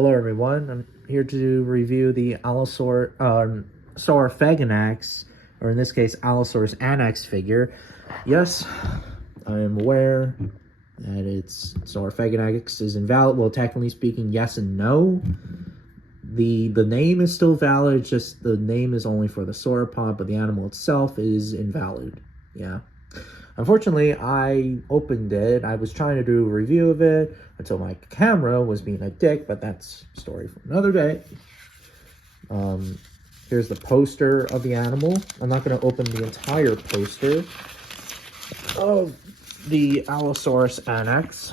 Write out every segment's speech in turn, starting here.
Hello everyone, I'm here to review the saurophaganax, or in this case allosaurus anax figure. Yes, I am aware that it's saurophaganax is invalid. Well, technically speaking, yes and no. The name is still valid, just the name is only for the sauropod, but the animal itself is invalid. Yeah. Unfortunately, I opened it. I was trying to do a review of it until my camera was being a dick, but that's a story for another day. Here's the poster of the animal. I'm not going to open the entire poster of the Allosaurus anax.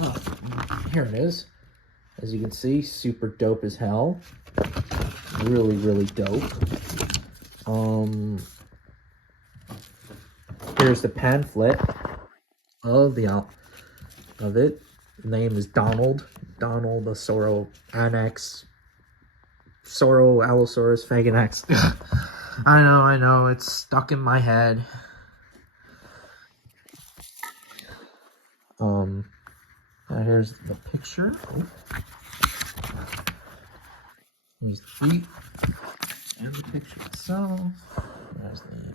Well, here it is. As you can see, super dope as hell. Really, really dope. Here's the pamphlet of it. The name is Donald the Saurophaganax, Allosaurus Phaganax. I know, it's stuck in my head. Here's the picture. Here's the feet and the picture itself. There's the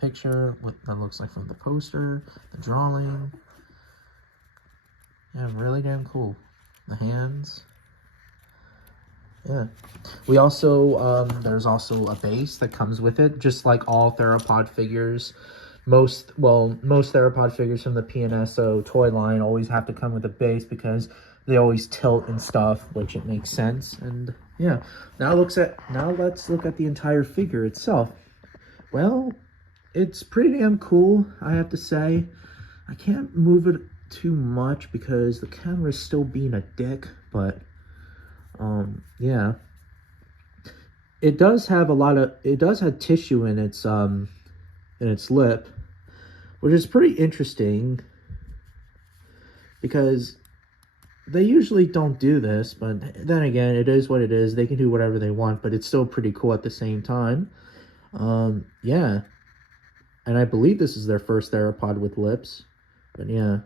picture, what that looks like from the poster, the drawing. Yeah, really damn cool. The hands. Yeah. We also, there's also a base that comes with it, just like all theropod figures. Most theropod figures from the Pnso toy line always have to come with a base because they always tilt and stuff, which it makes sense. And yeah, now let's look at the entire figure itself. Well, it's pretty damn cool, I have to say. I can't move it too much because the camera is still being a dick, but yeah. It does have tissue in its lip, which is pretty interesting because they usually don't do this, but then again, it is what it is. They can do whatever they want, but it's still pretty cool at the same time. Yeah. And I believe this is their first theropod with lips, but yeah.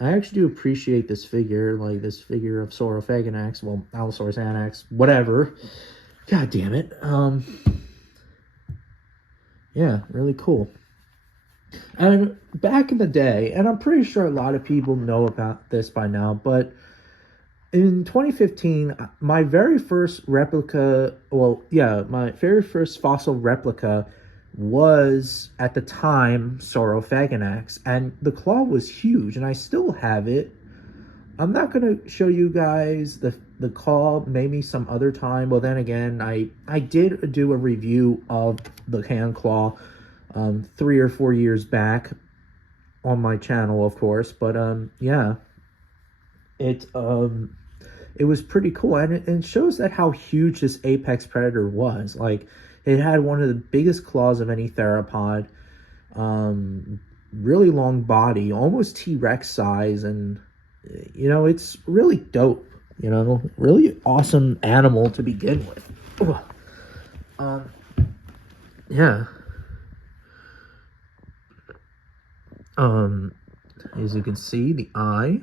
I actually do appreciate this figure, like this figure of saurophaganax, well, Allosaurus anax, whatever. God damn it. Yeah, really cool. And back in the day, and I'm pretty sure a lot of people know about this by now, but in 2015, my very first replica, my very first fossil replica was, at the time, saurophaganax, and the claw was huge, and I still have it. I'm not going to show you guys the claw, maybe some other time. Well, then again, I did do a review of the hand claw 3 or 4 years back on my channel, of course, but yeah, it was pretty cool, and it shows that how huge this apex predator was. Like, it had one of the biggest claws of any theropod, really long body, almost T-Rex size, and you know, it's really dope, you know, really awesome animal to begin with. Yeah. As you can see, the eye,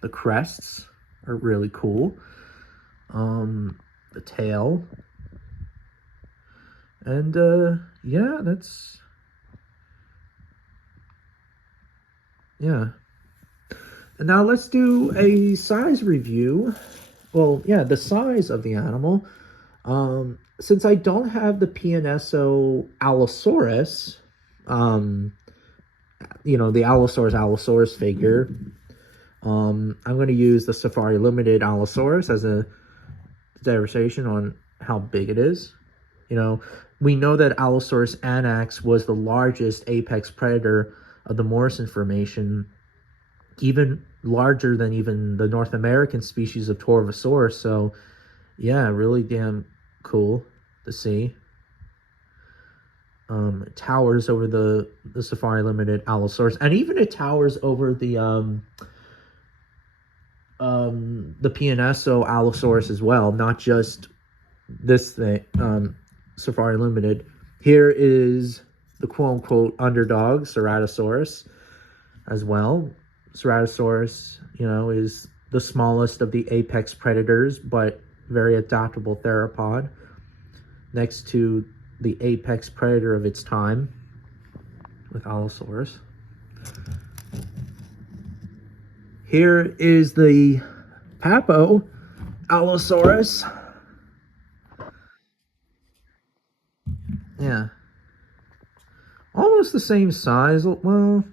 the crests are really cool. The tail. And, yeah, yeah. And now let's do a size review. Well, yeah, the size of the animal. Since I don't have the Pnso allosaurus, you know, the allosaurus figure, I'm going to use the Safari Limited Allosaurus as a demonstration on how big it is. You know, we know that Allosaurus anax was the largest apex predator of the Morrison Formation, even larger than even the North American species of Torvosaurus. So, yeah, really damn cool to see. It towers over the Safari Limited Allosaurus, and even it towers over the Pnso Allosaurus as well, not just this thing, Safari Limited. Here is the quote-unquote underdog, Ceratosaurus, as well. Ceratosaurus, you know, is the smallest of the apex predators, but very adaptable theropod, next to the apex predator of its time, with Allosaurus. Here is the Pnso allosaurus. Yeah. Almost the same size. Well,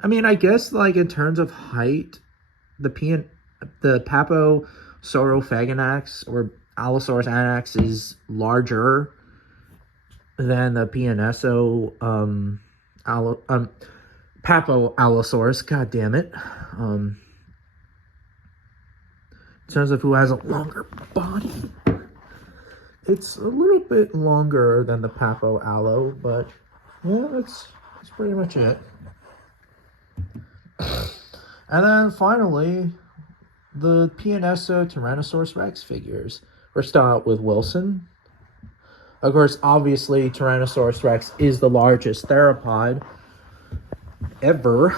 I mean, I guess like in terms of height, the Pnso saurophaganax or allosaurus anax is larger than the Pnso Pnso allosaurus. God damn it. In terms of who has a longer body, it's a little bit longer than the Pnso allo, but yeah, that's pretty much it. And then finally, the Pnso Tyrannosaurus Rex figures. We're starting out with Wilson. Of course, obviously, Tyrannosaurus Rex is the largest theropod ever.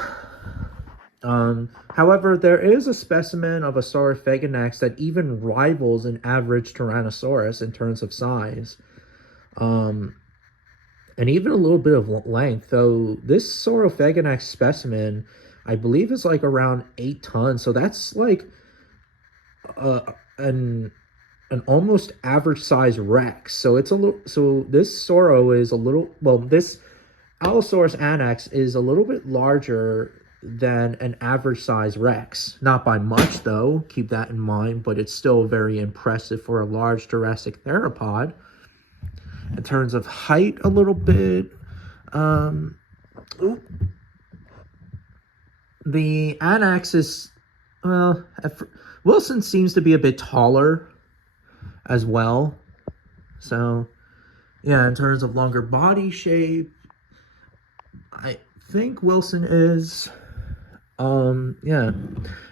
However, there is a specimen of a saurophaganax that even rivals an average Tyrannosaurus in terms of size. And even a little bit of length, though this saurophaganax specimen, I believe, is like around 8 tons. So that's like an almost average size Rex. So it's a little, so this Sauro is a little, well, this Allosaurus anax is a little bit larger than an average size Rex. Not by much though, keep that in mind, but it's still very impressive for a large Jurassic theropod. In terms of height a little bit, the anax is, well, Wilson seems to be a bit taller as well. So, yeah, in terms of longer body shape, I think Wilson is, yeah.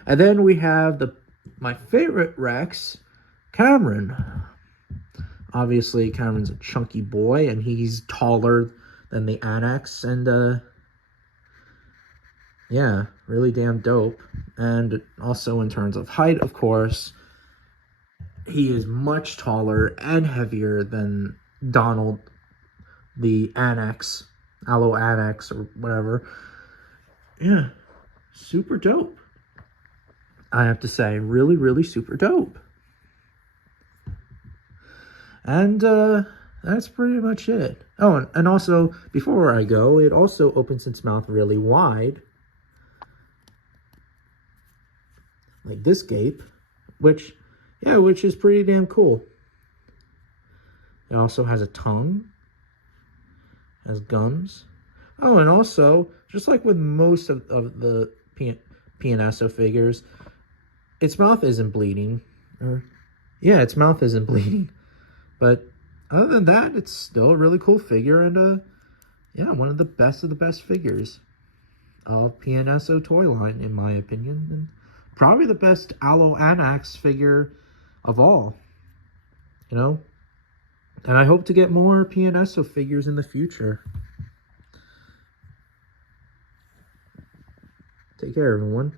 And then we have my favorite Rex, Cameron. Obviously, Cameron's a chunky boy, and he's taller than the anax, and, yeah, really damn dope. And also in terms of height, of course, he is much taller and heavier than Donald, the anax, allo-anax, or whatever. Yeah, super dope. I have to say, really, really super dope. And that's pretty much it. Oh, and also, before I go, it also opens its mouth really wide, like this gape, which is pretty damn cool. It also has a tongue, has gums. Oh, and also, just like with most of the Pnso figures, its mouth isn't bleeding. Yeah, its mouth isn't bleeding. But other than that, it's still a really cool figure, and yeah, one of the best figures of Pnso toy line, in my opinion, and probably the best allo-anax figure of all, you know. And I hope to get more Pnso figures in the future. Take care, everyone.